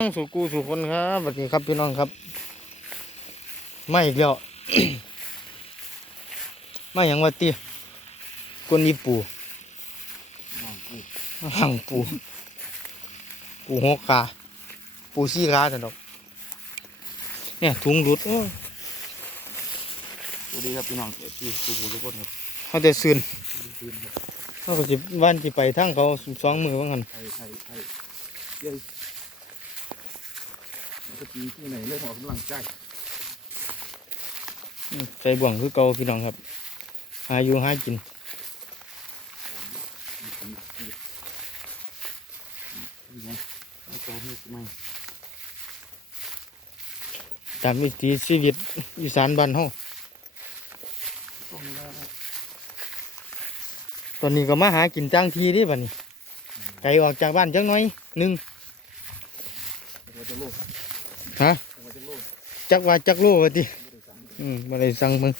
สู่กูสู่คนครับสวัสดีครับพี่น้องครับไม่อีกแล้วไม่หยังว่าตีกวนอีปูห่างปู ปูหกขาปูสี่ขาแต่ดอกเนี่ยถุงรุดสวัสดีครับพี่น้องเอฟซีสุขุมทุกคนครับเขาแต่ซืนคืนเขาก็จิวันจิไปทางเขาสองมือว่างันไทยไทย ไทยเย้ยมันที่ไหนเรื่องของกำลังใจใส่บ่วงคือเก่าพี่น้องครับ หาอยู่หากินมีปีปีนี่ไงเอาตัวให้ทำไมตามวิถีชีวิตอีสานบ้านเฮาต้องตอนนี้ก็มาหากินจ้างทีเดิบัดนี้ ไกลออกจากบ้านจังน่อยหนึ่ง แต่ว่าจะโลกฮะแต่ว่าจะโลกจักว่าจักโลว่าติไม่ได้สั่งอืมมาเลยสั่งมึง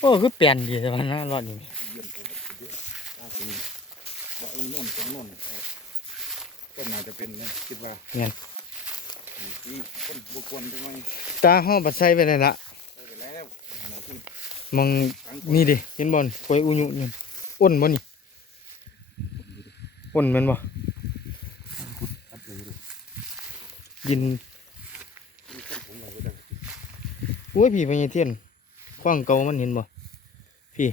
โอ้คือเปลี่ยนดีแต่ว่าหน้ารอดนี่เยี่ยมเลยครับสุดยอดตาสีว่าเออโน่นสองโน่นเออก็น่าจะเป็นนะคิดว่าที่คนบุคคลจะไม่ตาห้อบัดใส่ไปเลยละได้ไปแล้วเราที่มองทั้งนี่ดิเห็นบอลควยอุญุนี่อ้นบ่นี่อ้นแมันบ่ครับเลยดูยิน ที่คนผมเราก็จะโอ้ยพี่พญาเทียนขว้างเก่ามันเห็นบ่พี่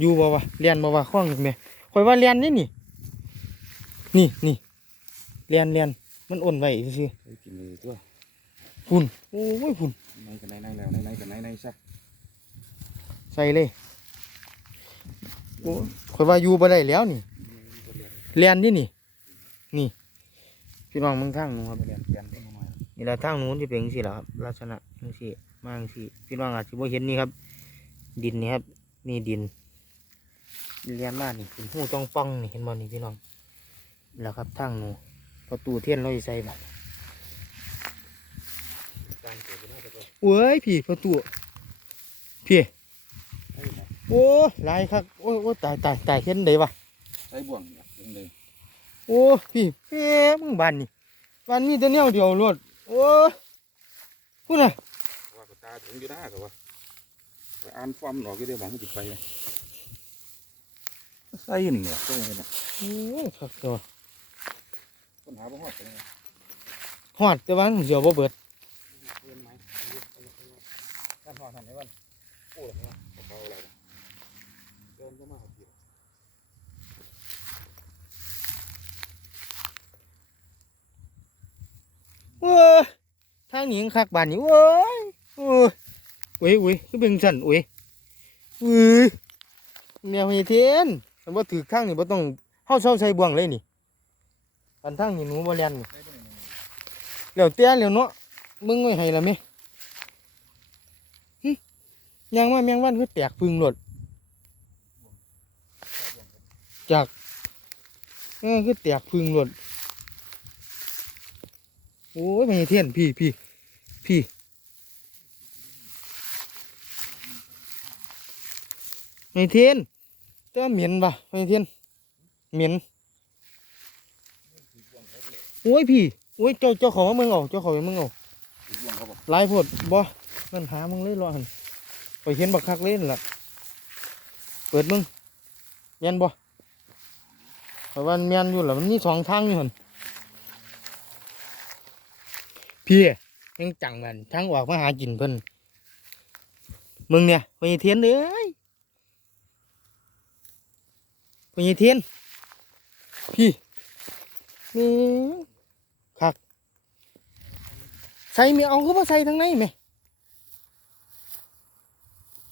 อยู่บ่วะเรียนบ่วะขว้างแม่ข่อยว่าเรียนนี่นี่นี่นี่เรียนเรียนมันอ้นไว้ซื่อไปกินเลยตัวๆพุ่นโอ้ยพุ่นไหนกันไหนไหนแล้วไหนไหนกันไหนไหนซะใส่เลยโอ้ยข่อยว่าอยู่บ่ได้แล้วนี่ เรียนนี่นี่ นี่ พี่น้องมึงทางหนูครับเรียนเรียนกันหน่อยนี่แหละทางนู้นจะเป็นจังซี่แหละครับ ลักษณะจังซี่มาจังซี่พี่น้องอาจจะบ่เห็นนี่ครับ ดินนี่ครับ นี่ดินเรียนมานี่เป็นหูจ้องป้องนี่เห็นบ่นี่พี่น้องนี่แหล้วครับทางหนูประตูเทียนเราสิใส่บัดการเกิดขึ้นมาแต่ก็เว้ยพี่ประตูพี่ไอ้ไหนโอ้ยหลายครับโอ้ยโอ้ยตายตายตายเห็นได้ปะไอ้บ่วงเนี่ยยังเลย โอ้พี่แหมมึงบ้านนี่บ้านมีแต่แนวเดียวรถโอ้ยพูดน่ะว่าก็ตาถึงอยู่ได้แต่ว่าไปอ่านฟอร์มหลอกก็ได้หวังจิตไปเลยใส่นี่เนี่ยต้องเลยเนี่ยโอ้ยครับตัวปัญหาบ่ฮอดเลยฮอดแต่ว่ามันเสียวบ่เบิดเรียนไหมท่านฮอดท่านไหนวันพูดหรอวะเบาอะไรเดินก็มาหาพี่ เว้ย นี้ยังคักบานนี่เว้ยโอ้ยอุ้ยอุ้ยคือเป็นสันอุ้ยอุ้ยแนวเฮเทียนแต่ว่าถือข้างนี่บ่ต้องเฮาเช่าใส่บ่วงเลยนี่อันทางนี่หนูบ่เรียนนี่ได้ปะเนี่ยแล้วแต่แล้วเนาะมึงไว้ให้ละม่หึยังมาแมงวันคือแตกพึ่งหลดจากเออคือแตกพึ่งหลดโอ้ยไม่เทียนพี่พี่ พี่ไม่เทียนแต่ว่าเหม็นปะไม่เทียนเหม็นโอ้ยพี่โอ้ยเจ้าเจ้าของว่ามึงเอาเจ้าของว่ามึงเอาถือกลายโพดบ่มันหามึงเลยรอหันไปเห็นบักคักเล่นล่ะเปิดมึงแม่นบ่เพราะว่ามันแม่นอยู่ล่ะมันมีสองทางอยู่หันพี่ ยังจังมันทางออกมาหากินเพิ่นมึงเนี่ยไปเทียนเอ้ยไปเทียนพี่นี่คักใส่ไม่เอาก็มาใส่ทางในไหม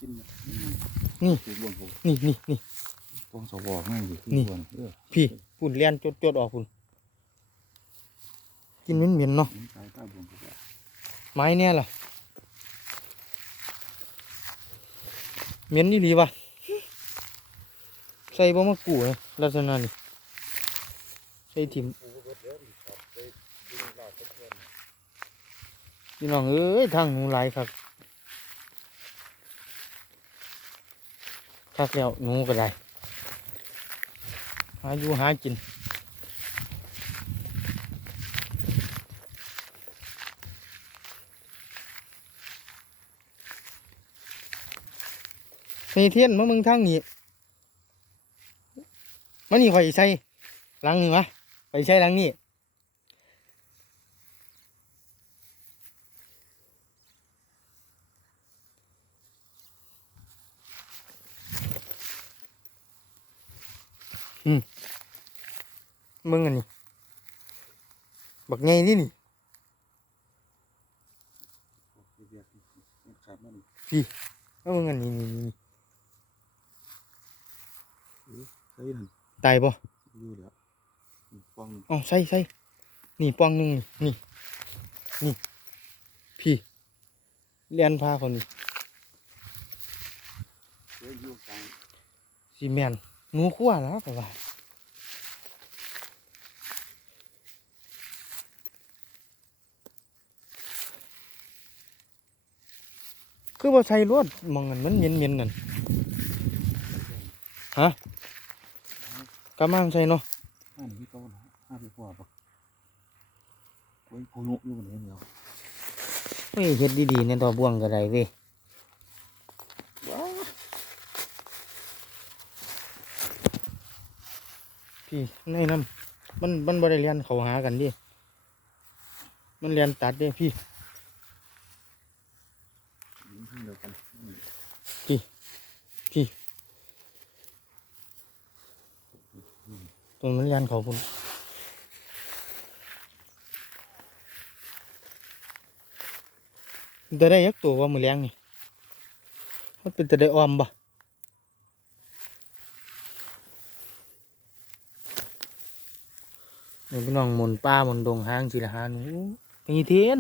กินเนี่ยนี่ถือบ่วงเขานี่นี่นี่ป้องสวอง่ายอยู่นี่บ่วงเออพี่ปุ่นเลียนจดจดออกปุ่นกินเหม็นเหม็นๆเนาะ ไม้เนี่ยล่ะเหม็นนี่ดีป่ะใส่บ่มากูเลยลักษณะนี่ใส่ถิ่มพี่น้องเอ้ยทางหนูหลครับคักแล้วหนูก็ได้าอยู่หากิน นเทียนมาเมืองทางนี้มันนี่ข่อยใส่หลังนี่วะไปใช้หลังนี่มึงอันนี้บักไงนี่นี่เรียกขาดมันแล้วมึงอันนี้นี่นี่ ใช่นั่นตายปะอยู่แล้วฟังอ๋อใส่ใส่นี่ปองหนึ่งนี่ นี่ พี่เลียนพาเขานี่เฮ้ยอยู่กลางซีเมนหนูขั้วแล้วไปว่าคือว่าใส่รวดมองกันมันเมียนเมียนๆนั่นฮะ กำมันใส่เนาะห้าหนึ่งที่โตนะห้าที่กว่าปะเฮ้ยกูนุอยู่บนนี้เดียวเฮ้ยเฮ็ดดีๆในตัวบ่วงก็ได้เว้ยว้าพี่ในน้ำมันมันบ่ได้เรียนเขาหากันดิมันเรียนตัดเด้พี่เดี ยวกันตัวมันเรียนเขาพุ่นจะได้ยักตัวว่ามือเลี้ยงนี่มันเป็นจะได้ออมบ่นี่พี่น้องมนป้ามนดงห้างสิละหานูมีเทียน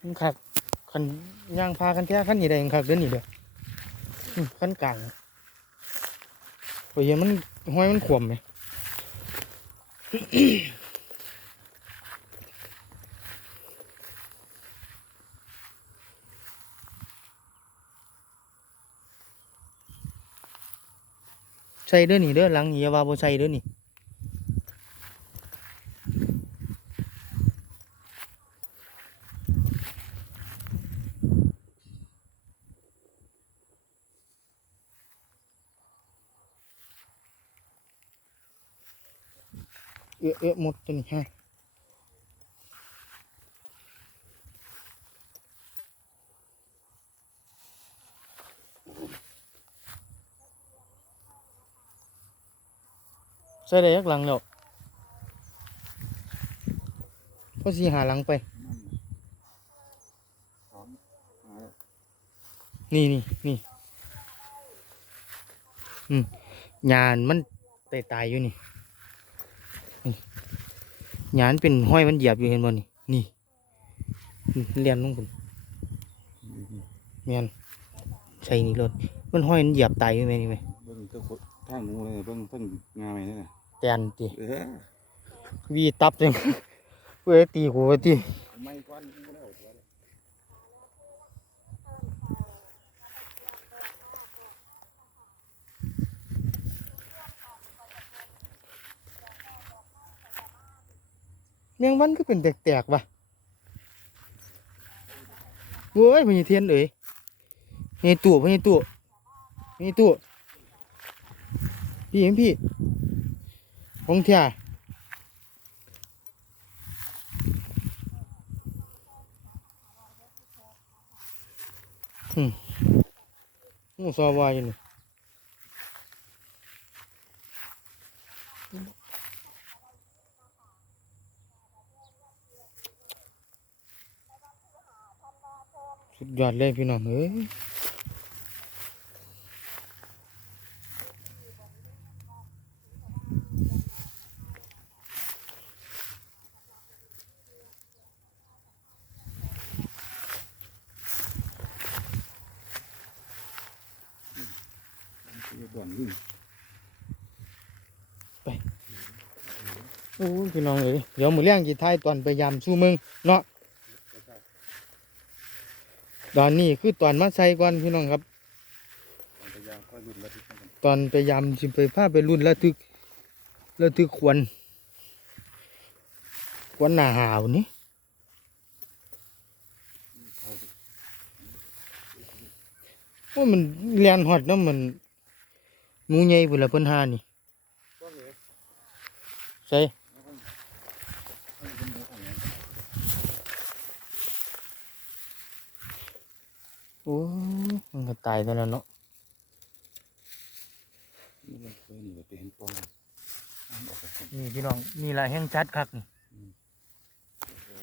มันคักคันย่างพากันแท้คันนี่ได้คักเด้อนี่เด้ออื้อคันกลางโอ้ยมันห้อยมันขวมไหม ใส่เด้อนี่เด้อหลังนี้อย่าว่าบ่ใส่เด้อนี่ เอะเอะหมดตัวนี้ฮะใส่ได้ยักหลังแล้วพอสีหาหลังไปสองมาแล้วนี่นี่นี่อืมยานมันตายตายๆอยู่นี่นี่ ยานเป็นห้อยมันเหยียบอยู่เห็นบ่นี่นี่อืมเรียนลงคุณเมียนใช่นี่รถมันห้อยมันเหยียบตายอยู่ไหมนี่ไหมเบิ่งเจ้าคนทางหนูเลยเบิ่งเพิ่งงาไหมเนี่ยแตนตีเออวีตับจังเพื่อตีหัวตีไม่กวนกูแล้วตัวเลย แมงวันก็เป็นแตกๆว่ะโว้ยมีเทียนเอ้ยมีตู้มีตู้มีตู้พี่เห็นพี่ของเทียอืมโอ้สวายอยู่นี่สุด ยอดเลยพี่น้องเอ้ยด่วนยิ่งโอ้ยพี่น้องเอ้ยเดี๋ยวมือเลี้ยงกีทายตอนไปยามสู้มึงเนาะ ตอนนี้คือตอนมาใส่ก่อนพี่น้องครับพยายามค่อยรุ่นละทีกันตอนไปยามสิมไปพาไปรุ่นระทึกแล้วถือขวนขวนหนาหาวนี่โอ้มันเลียนหอดน้ำมันหนูใหญ่พุ่นละเพิ่นหานี่ใส่โอ้ยมันก็ตายตัวแล้วเนาะนี่เลยเคยนี่ไปเห็นปองอันออกไปก่อนนี่พี่น้องนี่ละแห้งจัดคักนี่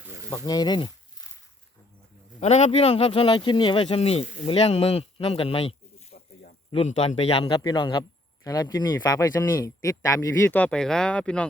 เดี๋ยวบักใหญ่ได้นี่เอาละครับพี่น้องครับสำหรับคลิปนี้ไว้ซ้ำนี้มือเลี้ยงเมืองน้ำกันไหมตัดพยายามรุ่นตอนไปยามครับพี่น้องครับสำหรับคลิปนี้ฝากไว้ซ้ำนี้ติดตามอีพีต่อไปครับพี่น้อง